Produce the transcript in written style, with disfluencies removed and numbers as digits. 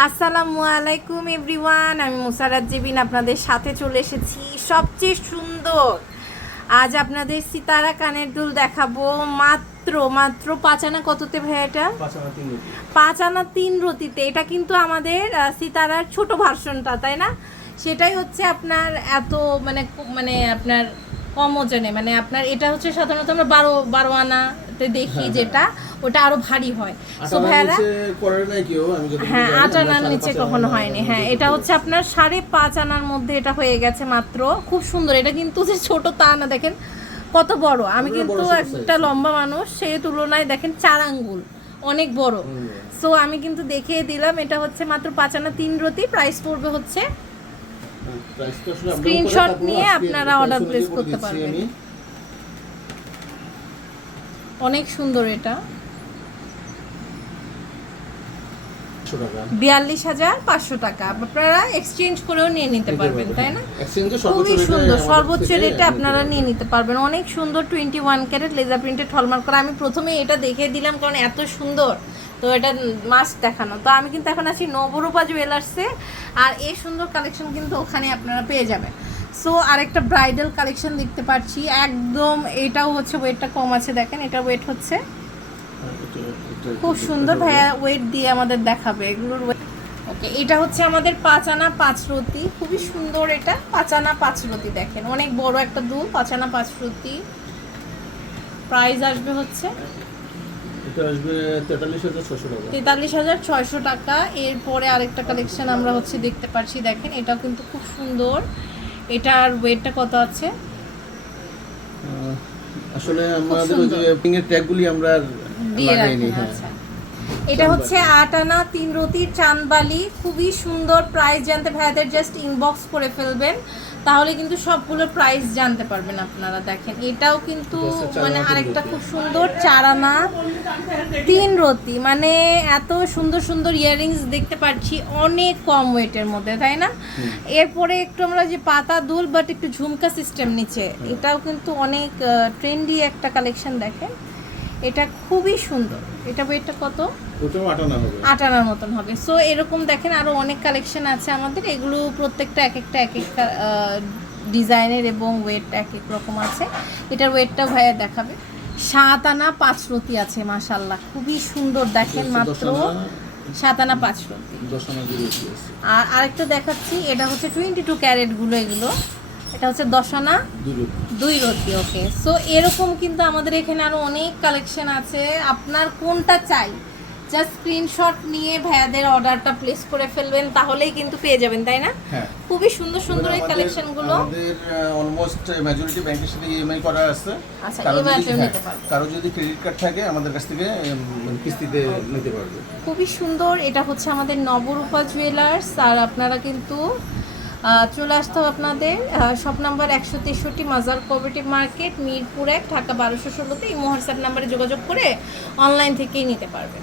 আসসালামু আলাইকুম এভরিওয়ান, আমি মুসারাত জেবিন আপনাদের সাথে চলে এসেছি সবচেয়ে সুন্দর। আজ আপনাদের সিতারা কানের দুল দেখাবো মাত্র মাত্র 5 আনা কততে ভাই? এটা 5 আনা 3 রতিতে। এটা কিন্তু আমাদের সিতারার ছোট ভার্সনটা, তাই না? সেটাই হচ্ছে আপনার এত মানে মানে আপনার কম ওজনে, মানে আপনার এটা হচ্ছে সাধারণত আমরা 12 আনাতে দেখি, যেটা ওটা আরো ভারী হয়। সো ভাইরা হ্যাঁ 8 আনার নিচে কখনো হয়নি। হ্যাঁ এটা হচ্ছে আপনার 5.5 আনার মধ্যে এটা হয়ে গেছে মাত্র। খুব সুন্দর। এটা কিন্তু যে ছোট তা না, দেখেন কত বড়। আমি কিন্তু একটা লম্বা মানুষ, সেই তুলনায় দেখেন 4 আঙ্গুল, অনেক বড়। সো আমি কিন্তু দেখিয়ে দিলাম। এটা হচ্ছে মাত্র 5 আনা 3 রতি। প্রাইস পড়বে হচ্ছে, স্ক্রিনশট নিয়ে আপনারা অর্ডার প্লেস করতে পারবেন। অনেক সুন্দর। এটা 42,500 টাকা। আপনারা এক্সচেঞ্জ করেও নিয়ে নিতে পারবেন, তাই না? খুবই সুন্দর। সর্বোচ্চ রেটে আপনারা নিয়ে নিতে পারবেন। অনেক সুন্দর। 21 ক্যারেট লেজার প্রিন্টেড হলমার্ক করা। আমি প্রথমে এটা দেখিয়ে দিলাম কারণ এত সুন্দর, তো এটা মাস্ট দেখানো। তো আমি কিন্তু এখন আছি নবরূপা জুয়েলার্সে, আর এই সুন্দর কালেকশন কিন্তু ওখানে আপনারা পেয়ে যাবেন। সো আরেকটা ব্রাইডাল কালেকশন দেখতে পাচ্ছি একদম। এটাও হচ্ছে ওয়েটটা কম আছে, দেখেন এটা ওয়েট হচ্ছে খুব সুন্দর। ভাইয়া ওয়েট দিয়ে আমাদের দেখাবে এগুলোর ওয়েট। ওকে, এটা হচ্ছে আমাদের 5 আনা 5 রতি। খুবই সুন্দর। এটা 5 আনা 5 রতি, দেখেন অনেক বড় একটা দুল। 5 আনা 5 রতি। প্রাইস আসবে হচ্ছে এটা আসবে 43,600 টাকা। 43,600 টাকা। এরপরে আরেকটা কালেকশন আমরা হচ্ছে দেখতে পাচ্ছি, দেখেন এটাও কিন্তু খুব সুন্দর। এটার ওয়েটটা কত আছে? আসলে আমাদের ওই যে পিঙ্গের ট্যাগগুলি আমরা লাগাইনি। হ্যাঁ, এটা হচ্ছে 8 আনা 3 রতির চাঁদবালি। খুবই সুন্দর। প্রাইস জানতে ভাইয়াদের জাস্ট ইনবক্স করে ফেলবেন, তাহলে কিন্তু সবগুলোর প্রাইস জানতে পারবেন আপনারা। দেখেন এটাও কিন্তু মানে আরেকটা খুব সুন্দর 4 আনা 3 রতি। মানে এত সুন্দর সুন্দর ইয়াররিংস দেখতে পাচ্ছি অনেক কম ওয়েটের মধ্যে, তাই না? এরপরে একটু আমরা যে পাতা দুল বাট একটু ঝুমকা সিস্টেম নিচে, এটাও কিন্তু অনেক ট্রেন্ডি একটা কালেকশন। দেখেন এটা খুবই সুন্দর। এটা ওয়েটটা কত? ওটাও 8 আনা হবে। 8 আনার মতন হবে। সো এরকম দেখেন আরো অনেক কালেকশন আছে আমাদের। এগুলো প্রত্যেকটা এক একটা ডিজাইনের এবং ওয়েট এক এক রকম আছে। এটার ওয়েটটা ভাইয়া দেখাবে। 7 আনা 5 রতি আছে। মাশাআল্লাহ খুবই সুন্দর। দেখেন মাত্র 7 আনা 5 রতি। 10 আনা দিয়ে আছে। আর আরেকটা দেখাচ্ছি, এটা হচ্ছে 22 ক্যারেট গুলো। এগুলো এটা হচ্ছে 10 আনা 2 রতি। ওকে, সো এরকম কিন্তু আমাদের এখানে আরো অনেক কালেকশন আছে। আপনার কোনটা চাই জাস্ট স্ক্রিনশট নিয়ে ভাইয়াদের অর্ডারটা প্লেস করে ফেলবেন, তাহলেই কিন্তু পেয়ে যাবেন, তাই না? হ্যাঁ, খুবই সুন্দর সুন্দর এই কালেকশনগুলো। আমাদের অলমোস্ট মেজরিটি ব্যাংকের সাথে ইএমআই করা আছে। আচ্ছা, ইএমআইতে নিতে পারবেন। কারো যদি ক্রেডিট কার্ড থাকে আমাদের কাছ থেকে কিস্তিতে নিতে পারবে। খুবই সুন্দর। এটা হচ্ছে আমাদের নবরূপা জুয়েলার্স। আর আপনারা কিন্তু চলে আসতে হবে আপনাদের শপ নাম্বার 163 মাজার কোঅপারেটিভ মার্কেট, মিরপুর 1, ঢাকা 1216-তে। এই হোয়াটসঅ্যাপ নাম্বারে যোগাযোগ করে অনলাইন থেকেই নিতে পারবেন।